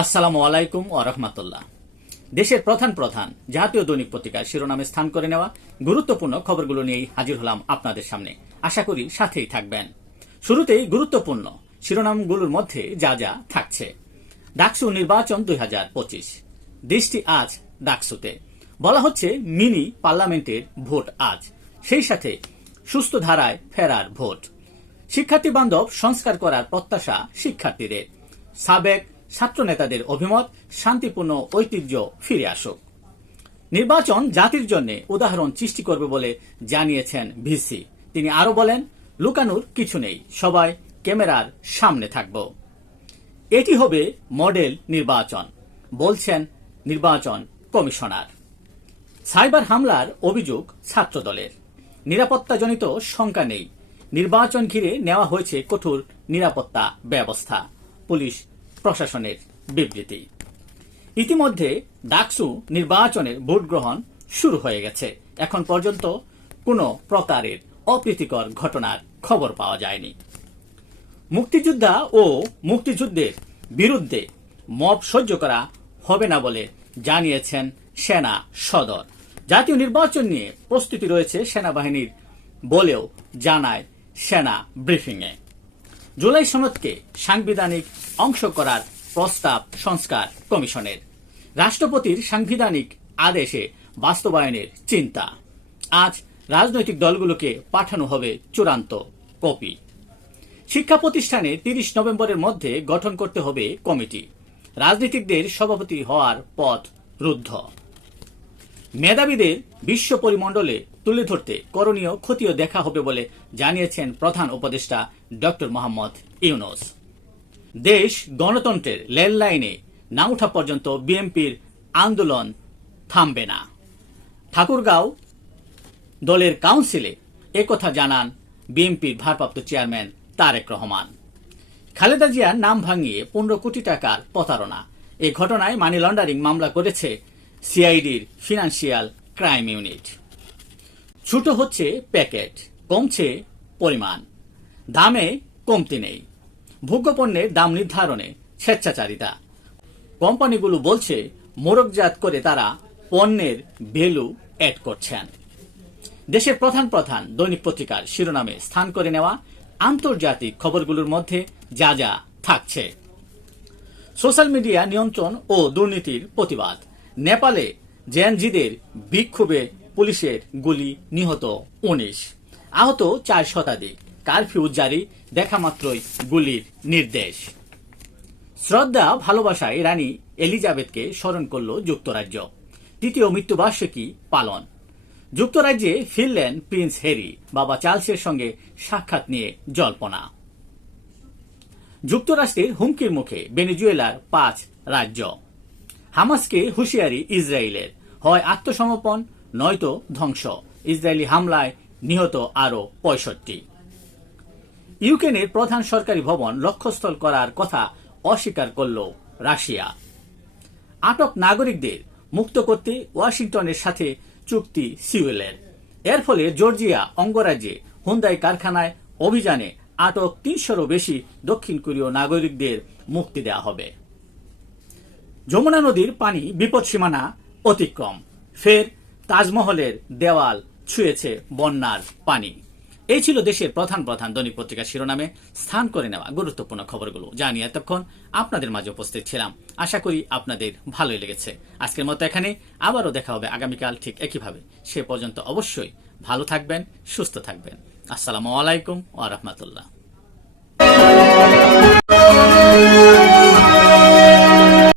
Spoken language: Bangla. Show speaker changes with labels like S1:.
S1: আসসালামু আলাইকুম ও রহমতুল্লাহ। দেশের প্রধান প্রধান জাতীয় দৈনিক পত্রিকার শিরোনামে স্থান করে নেওয়া গুরুত্বপূর্ণ খবরগুলো নিয়েই হাজির হলাম আপনাদের সামনে। আশা করি সাথেই থাকবেন। শুরুতেই গুরুত্বপূর্ণ শিরোনামগুলোর মধ্যে যা যা থাকছে। ডাকসু নির্বাচন দুই দেশটি আজ ডাকসুতে। বলা হচ্ছে মিনি পার্লামেন্টের ভোট আজ। সেই সাথে সুস্থ ধারায় ফেরার ভোট। শিক্ষার্থী বান্ধব সংস্কার করার প্রত্যাশা শিক্ষার্থীদের। সাবেক ছাত্র নেতাদের অভিমত, শান্তিপূর্ণ ঐতিহ্য ফিরে আসুক। নির্বাচন জাতির জন্য উদাহরণ সৃষ্টি করবে বলে জানিয়েছেন ভিসি। তিনি আরও বলেন, লুকানোর কিছু নেই, সবাই ক্যামেরার সামনে থাকব। এটি হবে মডেল নির্বাচন, বলছেন নির্বাচন কমিশনার। সাইবার হামলার অভিযোগ ছাত্রদলের। নিরাপত্তাজনিত শঙ্কা নেই। নির্বাচন ঘিরে নেওয়া হয়েছে কঠোর নিরাপত্তা ব্যবস্থা, পুলিশ প্রশাসনের বিবৃতি। ইতিমধ্যে ডাকসু নির্বাচনের ভোট গ্রহণ শুরু হয়ে গেছে। এখন পর্যন্ত কোনো প্রকারের অপ্রীতিকর ঘটনার খবর পাওয়া যায়নি। মুক্তিযোদ্ধা ও মুক্তিযুদ্ধের বিরুদ্ধে মব সহ্য করা হবে না বলে জানিয়েছেন সেনা সদর। জাতীয় নির্বাচন নিয়ে প্রস্তুতি রয়েছে সেনাবাহিনীর বলেও জানায় সেনা ব্রিফিংয়ে। জুলাই সনদকে সাংবিধানিক অংশ করার প্রস্তাব সংস্কার কমিশনের। রাষ্ট্রপতির সাংবিধানিক আদেশে বাস্তবায়নের চিন্তা। আজ রাজনৈতিক দলগুলোকে পাঠানো হবে চূড়ান্ত কপি। শিক্ষা প্রতিষ্ঠানে তিরিশ নভেম্বরের মধ্যে গঠন করতে হবে কমিটি। রাজনীতিকদের সভাপতি হওয়ার পথ রুদ্ধ। মেধাবীদের বিশ্ব পরিমণ্ডলে তুলে ধরতে করণীয় ক্ষতিও দেখা হবে বলে জানিয়েছেন প্রধান উপদেষ্টা ডক্টর মোহাম্মদ ইউনুস। দেশ গণতন্ত্রের লেন লাইনে না ওঠা পর্যন্ত বিএনপির আন্দোলন থামবে না। ঠাকুরগাঁও দলের কাউন্সিলে একথা জানান বিএনপির ভারপ্রাপ্ত চেয়ারম্যান তারেক রহমান। খালেদা জিয়ার নাম ভাঙিয়ে পনেরো কোটি টাকার প্রতারণা। এ ঘটনায় মানি লন্ডারিং মামলা করেছে সিআইডির ফিনান্সিয়াল ক্রাইম ইউনিট। ছোট হচ্ছে প্যাকেট, কমছে পরিমাণ। দামে কমতি নেই। ভোগ্যপণ্যের দাম নির্ধারণে স্বেচ্ছাচারিতা। কোম্পানিগুলো বলছে মোরকজাত করে তারা পণ্যের ভ্যালু অ্যাড করছেন। দেশের প্রধান প্রধান দৈনিক পত্রিকার শিরোনামে স্থান করে নেওয়া আন্তর্জাতিক খবরগুলোর মধ্যে যা যা থাকছে। সোশ্যাল মিডিয়া নিয়ন্ত্রণ ও দুর্নীতির প্রতিবাদ। নেপালে জেএনজিদের বিক্ষোভে পুলিশের গুলি নিহত উনিশ। আহত চার শতাধিক। কারফিউ জারি, দেখা মাত্রই গুলির নির্দেশ। শ্রদ্ধা, ভালোবাসায় রানী এলিজাবেথকে স্মরণ করল যুক্তরাজ্য। তৃতীয় মৃত্যুবার্ষিকী পালন? যুক্তরাজ্যে ফিরলেন প্রিন্স হ্যারি, বাবা চার্লসের সঙ্গে সাক্ষাৎ নিয়ে জল্পনা। যুক্তরাষ্ট্রের হুমকির মুখে ভেনেজুয়েলার পাঁচ রাজ্য। হামাসকে হুঁশিয়ারি ইসরায়েলের। হয় আত্মসমর্পণ নয়তো ধ্বংস। ইসরায়েলি হামলায় নিহত আরও পঁয়ষট্টি। ইউক্রেনের প্রধান সরকারি ভবন লক্ষ্যস্থল করার কথা অস্বীকার করল রাশিয়া। আটক নাগরিকদের মুক্ত করতে ওয়াশিংটনের সাথে চুক্তি সিউয়েলের এর ফলে জর্জিয়া অঙ্গরাজ্যে হুন্দাই কারখানায় অভিযানে আটক তিনশোরও বেশি দক্ষিণ কোরীয় নাগরিকদের মুক্তি দেওয়া হবে। যমুনা নদীর পানি বিপদসীমানা অতিক্রম। ফের তাজমহলের দেওয়াল ছুঁয়েছে বন্যার পানি। এই ছিল দেশের প্রধান প্রধান দৈনিক পত্রিকা শিরোনামে। স্থান করে নেওয়া গুরুত্বপূর্ণ খবরগুলো জানিয়ে এতক্ষণ আপনাদের মাঝে উপস্থিত ছিলাম। আশা করি আপনাদের ভালোই লেগেছে। আজকের মতো এখানে। আবারও দেখা হবে আগামীকাল ঠিক একইভাবে। সে পর্যন্ত অবশ্যই ভালো থাকবেন, সুস্থ থাকবেন। আসসালামু আলাইকুম ওয়া